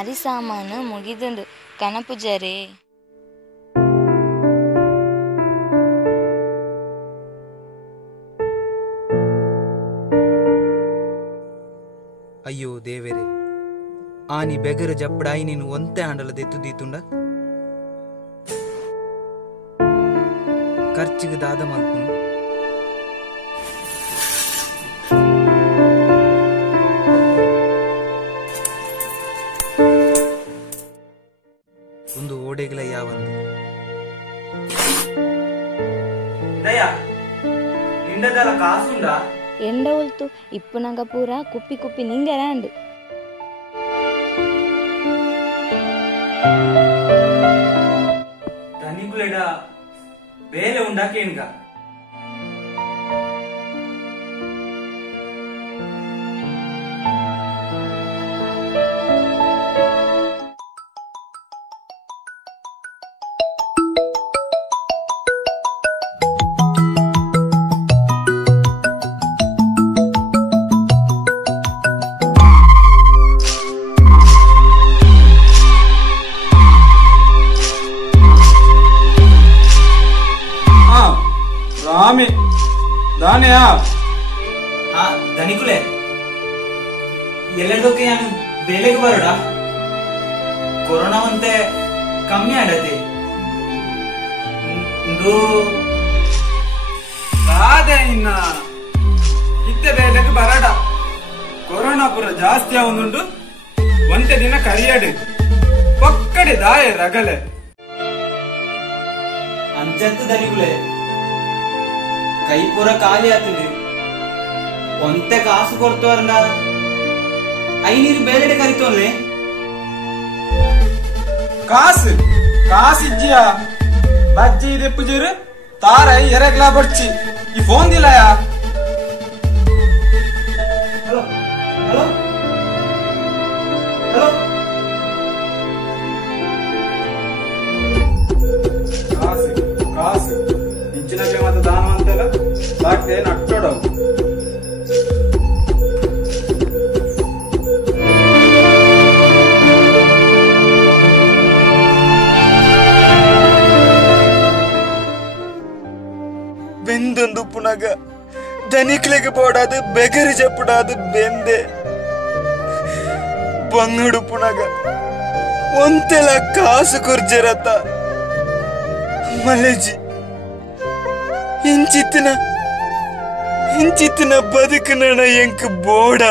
ಅರಿ ಸಾಮಾನು ಮುಗಿದುಂಡು ಕನಪುಜರೇ. ಅಯ್ಯೋ ದೇವರೇ, ಆನಿ ಬೆಗರ ಜಪ್ಪಡಾಯಿ ನೀನು ಒಂತೆ ಆಂಡಲ ದೆತ್ತುದೀತುಂಡ ಖರ್ಚಿಗೆ ದಾದ ಮಲ್ಪುನು. ಒಂದು ಓಡೆಗಳ ಯಾವಂದು ನಿಂಡದಲ್ಲ ಕಾಸುಂಡ ಎಂಡ ಉಲ್ತು ಇಪ್ಪು ನಂಗ ಪೂರ ಕುಪ್ಪಿ ಕುಪ್ಪಿ ನಿಂಗೆರಾಂಡು. ಧನಿಗುಲೆಡ ಬೇಲೆ ಉಂಡಾಕೇನ್ಗ दाने ಧನಿಗುಲೆ ಎಲ್ಲದಕ್ಕೆ ನಾನು ಬೇಲೆಗೆ ಬರೋಡ ಕೊರೋನಾ ಅಂತೆ ಕಮ್ಮಿ ಆಡತೆ ಒಂದು ರಾಧೆ ಇನ್ನ ಇತ್ತೆ ಬೇಲೆಗೆ ಬರಡ ಕೊರೋನಾ ಪುರ ಜಾಸ್ತಿ ಆಗುಂಡು ಒಂತೆ ದಿನ ಕರಿಯಡು ಒಕ್ಕಡೆ ದಾಯ ರಗಲೆ ಅಂಚತ್ತು ಧನಿಗುಲೆ ಕೈ ಪೂರ ಖಾಲಿ ಆತದೆ ಒಂತೆ ಕಾಸು ಕೊಡ್ತವರಲ್ಲ ಐನೀರು ಬೇರೆಡೆ ಕರಿತೋಲ್ಲೆ ಕಾಸು ಕಾಸಿಜ್ಜಿಯ ಬಜ್ಜಿ ದೆಪ್ಪುಜಿರು ತಾರೈ ಎರೆಗ್ಲಾ ಬಡ್ಚಿ ಈ ಫೋನ್ ದಿಲ್ಲಯಾ. ಹಲೋ ಹಲೋ ಹಲೋ ಕಾಸು ಕಾಸು ಇಂಚಿನಕ್ಕೆ ಮತ್ತೆ ದಾನ ಅಂತೆಲ್ಲ ಬಾಕ್ತೆ ನಟ್ಟೋಡವು ಬೆಂದೊಂದು ಪುನಗ ಧನಿಕ್ಲೆಗೆ ಬೋಡಾದು ಬೆಗರಿ ಜಪ್ಪುಡಾದು ಬೆಂದೆ ಬಂಗಡು ಪುನಗ ಒಂತೆಲ ಕಾಸು ಕುರ್ಜರತ ಮಲೆಜಿ ಇಂಚಿತ್ತಿನ ಬದುಕುನಣ ಎಂಕ್ ಬೋಡ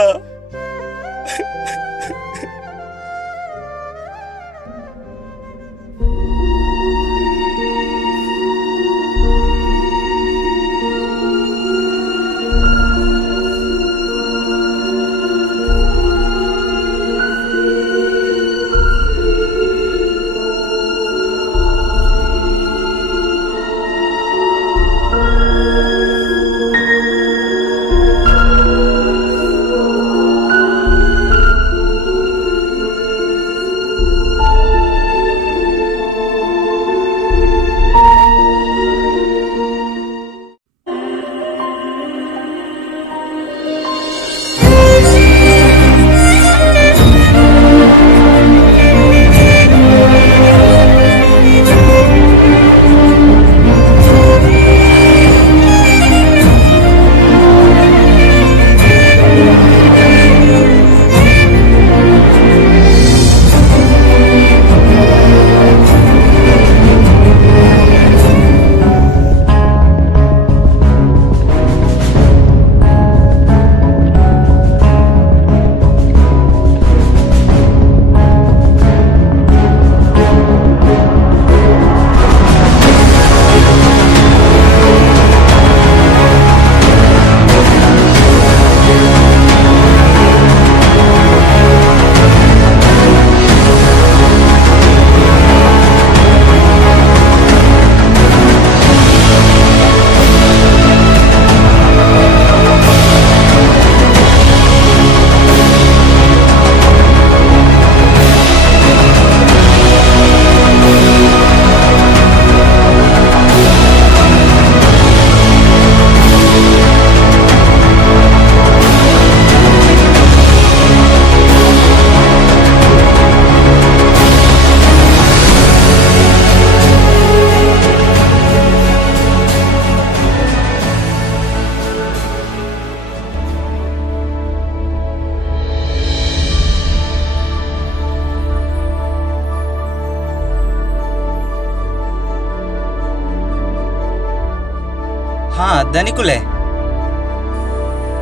ಧನಿಕುಲೆ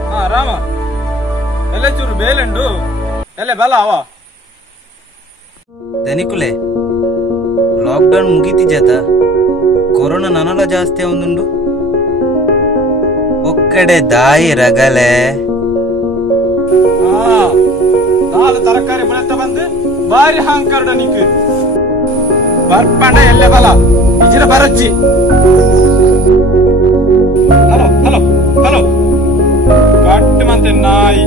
ಹಾ ರಾಮ ಎಲ್ಲ ಚೂರು ಬೇಲೆಂಡು ಎಲ್ಲ ಬಲ ಅವ ಧನಿಕುಲೆ ಲಾಕ್ಡೌನ್ ಮುಗೀತಿ ಜಾತ ಕೊರೋನಾ ನನಲ ಜಾಸ್ತಿ ಅವನುಂಡು ಒಕ್ಕಡೆ ದಾಯಿ ರಗಲೆ ನಾಲು ತರಕಾರಿ ಬೆಳೆತ ಬಂದು ಬಾರಿ ಹಾಂಕರ್ಡ ನಿಕ್ ಬರ್ಪಂಡ ಎಲ್ಲೆ ಬಲ ಇಜಿರ ಬರಚ್ಚಿ ಹಲೋ ಹಲೋ ಹಲೋ ಕಟ್ಟು ಮಂತೆ ನಾಯಿ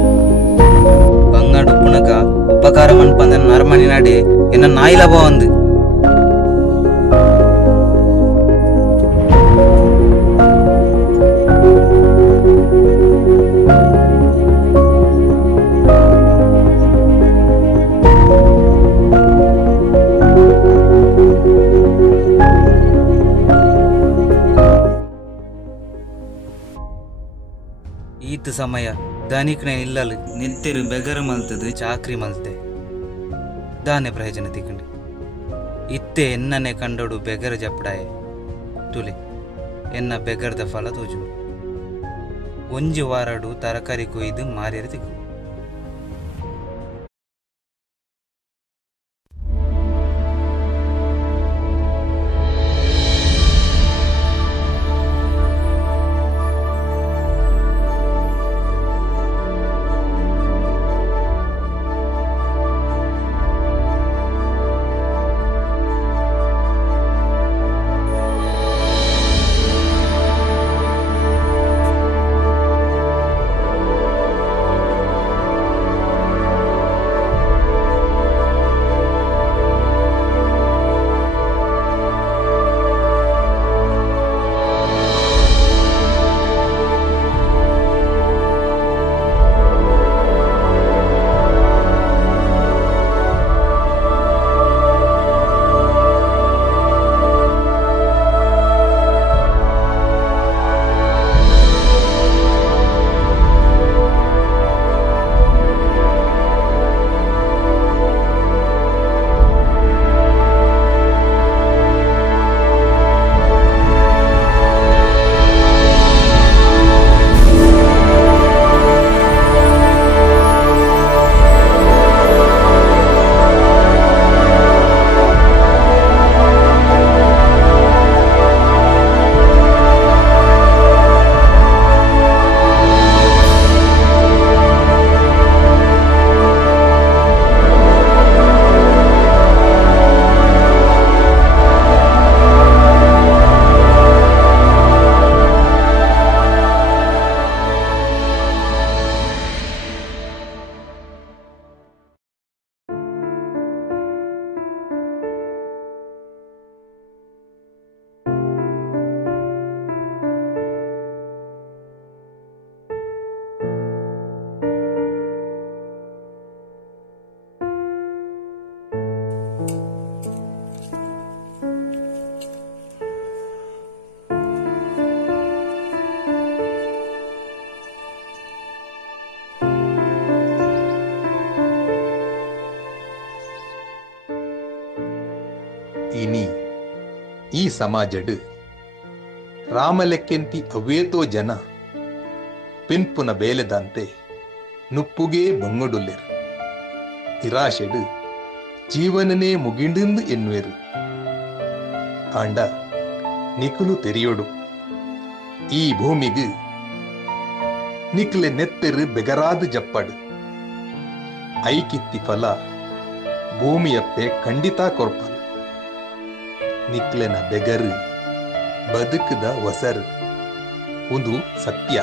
ಬಂಗಾಡು ಪುಣಕ ಉಪಕಾರ ಮನ್ಪಂದ ನರಮಣಿ ನಾಡಿ ಎನ್ನ ನಾಯಿ ಲಭ ಒಂದು ಈತ ಸಮಯ ಧನಿಕ್ನೆ ಇಲ್ಲಲು ನಿಂತಿರು ಬೆಗರು ಮಲ್ತದು ಚಾಕ್ರಿ ಮಲ್ತೆ ದಾನೆ ಪ್ರಯೋಜನ ತಿಕ್ಕಂಡು ಇತ್ತೆ ಎನ್ನನೆ ಕಂಡೋಡು ಬೆಗರ ಜಪ್ಪಡಾಯೆ ತುಲಿ ಎನ್ನ ಬೆಗರ್ದ ಫಲ ತೋಜು ಒಂಜಿ ವಾರಡು ತರಕಾರಿ ಕೊಯ್ದು ಮಾರಿಯರು ತಿಕ್ಕು ಇನಿ ಈ ಸಮಾಜಡ್ ರಾಮಲೆಕ್ಕೆಂತಿ ಅವೇತೋ ಜನ ಪಿನ್ಪುನ ಬೇಲೆದಂತೆ ನುಪ್ಪುಗೇ ಬಂಗಡುಲ್ಲೆರು ನಿರಾಶೆಡು ಜೀವನನೇ ಮುಗಿಂಡು ಎನ್ನುವೆರು ಆಂಡ ನಿಕುಲು ತೆರಿಯೋಡು ಈ ಭೂಮಿಗು ನಿಕ್ಲೆ ನೆತ್ತೆರು ಬೆಗರಾದು ಜಪ್ಪಡು ಐಕಿತ್ತಿ ಫಲ ಭೂಮಿಯಪ್ಪೆ ಖಂಡಿತ ಕೊರ್ಪಲು ನಿಕ್ಲೆನ ಬೆಗರು ಬದುಕದ ಹೊಸರು ಒಂದು ಸತ್ಯ.